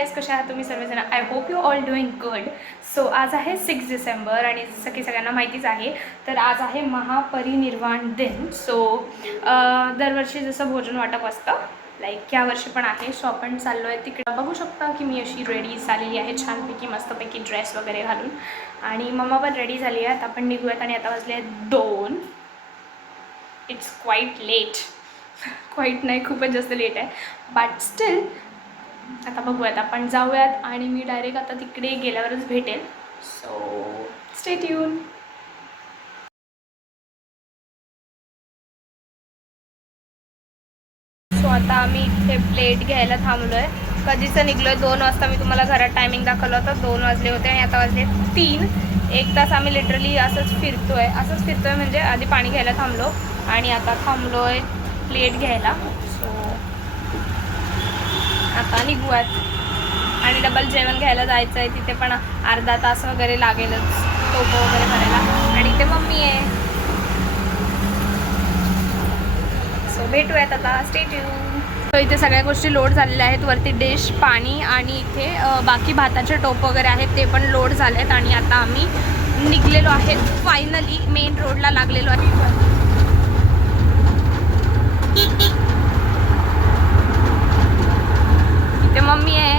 Guys, कशा आहात तुम्ही सर्वजण? I hope you all doing good. So आज आहे 6 डिसेंबर आणि जसं की सगळ्यांना माहितीच आहे, तर आज आहे महापरिनिर्वाण दिन. सो दरवर्षी जसं भोजन वाटप असतं, लाईक यावर्षी पण आहे. सो आपण चाललो आहे तिकडं. बघू शकता की मी अशी रेडी झालेली आहे छानपैकी, मस्तपैकी ड्रेस वगैरे घालून. आणि मम्मा पण रेडी झाली आहे. आपण निघूयात आणि आता वाजले आहेत 2. It's quite late. क्वाईट नाही, खूपच जास्त लेट आहे, बट स्टील आता बघूयात. आपण जाऊयात आणि मी डायरेक्ट आता तिकडे गेल्यावरच भेटेल. So stay tune. सो आता आम्ही इथे प्लेट घ्यायला थांबलो आहे. कधीचं निघलो आहे, 2 वाजता. मी तुम्हाला घरात टायमिंग दाखवलं होतं, 2 वाजले होते आणि आता वाजले 3. 1 तास आम्ही लिटरली असंच फिरतोय म्हणजे आधी पाणी घ्यायला थांबलो आणि आता थांबलो आहे प्लेट घ्यायला. सो आता निघूयात आणि डबल जेवण घ्यायला जायचं आहे. तिथे पण अर्धा तास वगैरे लागेलच टोपं वगैरे भरायला. आणि इथे मम्मी आहे. सो भेटूयात आता, स्टे ट्यून. सो इथे सगळ्या गोष्टी लोड झालेल्या आहेत. वरती डिश, पाणी आणि इथे बाकी भाताचे टोप वगैरे आहेत ते पण लोड झाले आहेत. आणि आता आम्ही निघलेलो आहे, फायनली मेन रोडला लागलेलो आहे. इथे मम्मी आहे.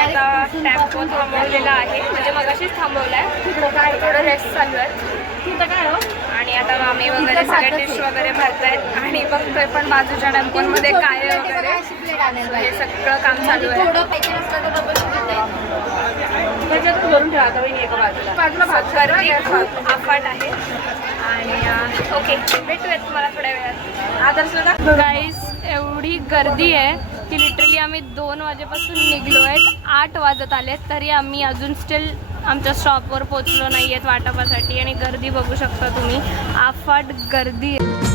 आता टेम्पो थांबवलेला आहे, म्हणजे मगाशीच थांबवला आहे. थोडं रेस्ट चालू आहे. आणि आता मामी वगैरे सगळे डिश वगैरे भरतायत आणि बघतोय पण बाजूच्या टेम्पोमध्ये काय वगैरे हे सगळं काम चालू आहे. गर्दी खूप अफाट आहे. आणि ओके, भेटूयात तुम्हाला थोड्या वेळात. आदर्श गाईस, एवढी गर्दी आहे की लिटरली आम्ही 2 वाजेपासून निघलो आहेत, 8 वाजत आले तरी आम्ही अजून स्टील आमच्या स्टॉपवर पोचलो नाही आहेत वाटपासाठी. आणि गर्दी बघू शकता तुम्ही, अफाट गर्दी आहे.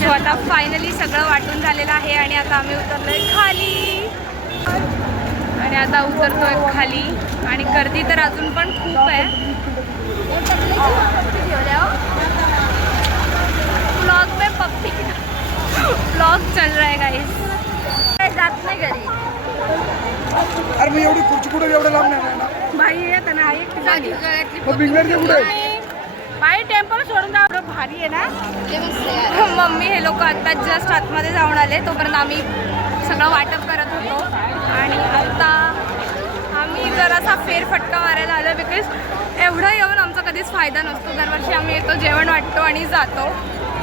सो आता फायनली सगळं वाटून झालेलं आहे आणि आता आम्ही उतरलोय खाली आणि आता उतरतोय खाली आणि गर्दी तर अजून पण खूप आहे. ब्लॉग में पप्पी ब्लॉग चल रहा है गाइस. जात नाही घरी. अरे मी एवढी खुर्ची कुठे एवढं लांब नाही ना बाई येत ना एक जागी बिंगरचे कुठे बाई टेम्पल सोडून जा. भारी आहे ना. मम्मी हे लोक आता जस्ट आतमध्ये जाऊन आले तोपर्यंत आम्ही सगळं वाटप करत होतो आणि आता आम्ही जरासा फेरफटका मारायला आलो बिकॉज एवढं येऊन आमचा कधीच फायदा नसतो. दरवर्षी आम्ही येतो जेवण वाटतो आणि जातो.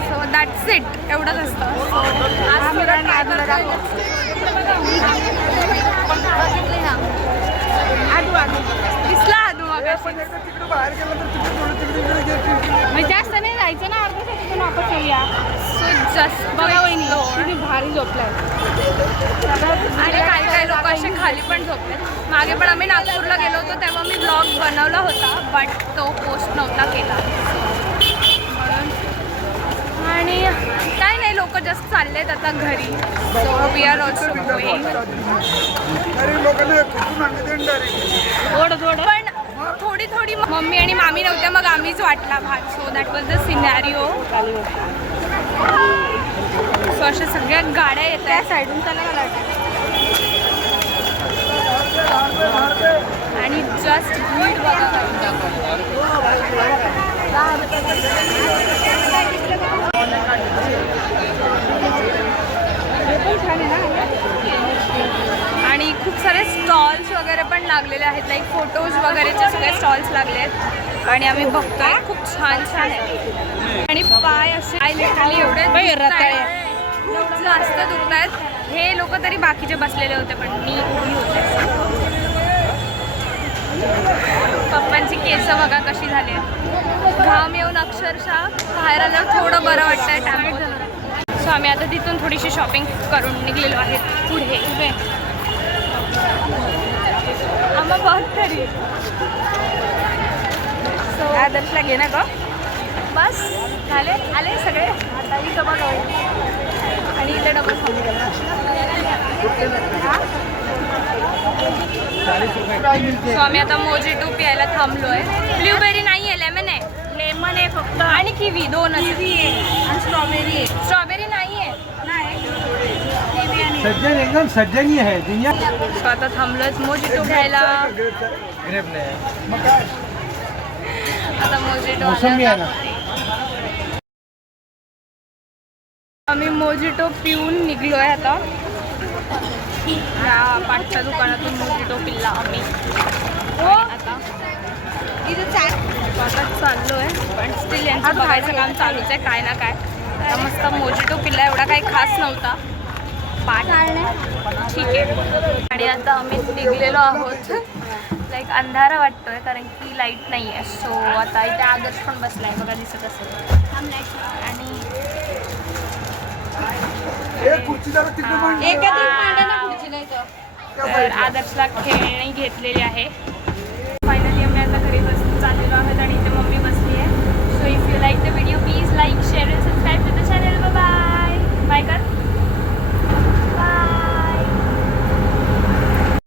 So that's it. एवढंच असतं. आज दिसला आदू बाहेर गेलं तर तिकडे जास्त नाही जायचं ना. अर्ध्या तिथून वापस येऊया. सो जस्ट बघा वहिनी तुम्ही भारी झोपलाय आणि काही काही लोक असे खाली पण झोपले. मागे पण आम्ही नागपूरला गेलो होतो तेव्हा मी ब्लॉग बनवला होता बट तो पोस्ट नव्हता केला म्हणून. आणि काय नाही लोक जस्ट चाललेत आता घरी. So we are also going. पण थोडी थोडी मम्मी आणि मामी नव्हत्या मग आम्हीच वाटला भात. So that was the scenario. So अशा सगळ्या गाड्या येत आहेत साईडून त्याला मला आणि जस्ट भीड बघा. आणि खूप सारे स्टॉल्स वगैरे पण लागलेले आहेत. लाईक फोटोज वगैरेचे सगळे स्टॉल्स लागले आहेत आणि आम्ही बघतोय खूप छान छान आहे. आणि पाय असे पाय लिटरली एवढे खूप जास्त दुखत आहेत. हे लोक तरी बाकीचे बसलेले होते पण मी उभी होते. पप्पांची केस बघा कशी झाली आहेत. घाम येऊन अक्षरशः बाहेर आल्यावर थोडं बरं वाटतंय. टॅम्पो झालं. सो आम्ही आता तिथून थोडीशी शॉपिंग करून निघलेलो आहे पुढे. आम्हा बहुत तरी सो आदर्शला घे ना गं. बस झाले आले सगळे. आता इथं बघा आणि इथे डबल सो आम्ही आता मोजिटो प्यायला थांबलो आहे. ब्ल्यूबेरी नाही आहे लेमन आहे. लेमन आहे फक्त आणि किवी दोनच. किवी आहे आणि स्ट्रॉबेरी आहे. स्ट्रॉबेरी नाही आहे. सज्जन एकदम सज्जन ही आहे दुनिया. सो आता थांबलोच मोजिटो घ्यायला. आता मोजिटो आम्ही मोजिटो पिऊन निघलोय आता. या पाठच्या दुकानातून मोजिटो पिल्ला आम्ही. आता चाललोय पण स्टील यांचं बघायचं काम चालूच आहे काय ना काय. आता मस्त मोजिटो पिल्ला. एवढा काही खास नव्हता. पाठ ठीक आहे. आणि आता आम्ही निघलेलो आहोत. लाईक अंधारा वाटतोय कारण की लाईट नाही आहे. सो आता इथे आदर्श पण बसलाय बघा दिसत असेल. आणि तर आदर्शला खेळणी घेतलेली आहे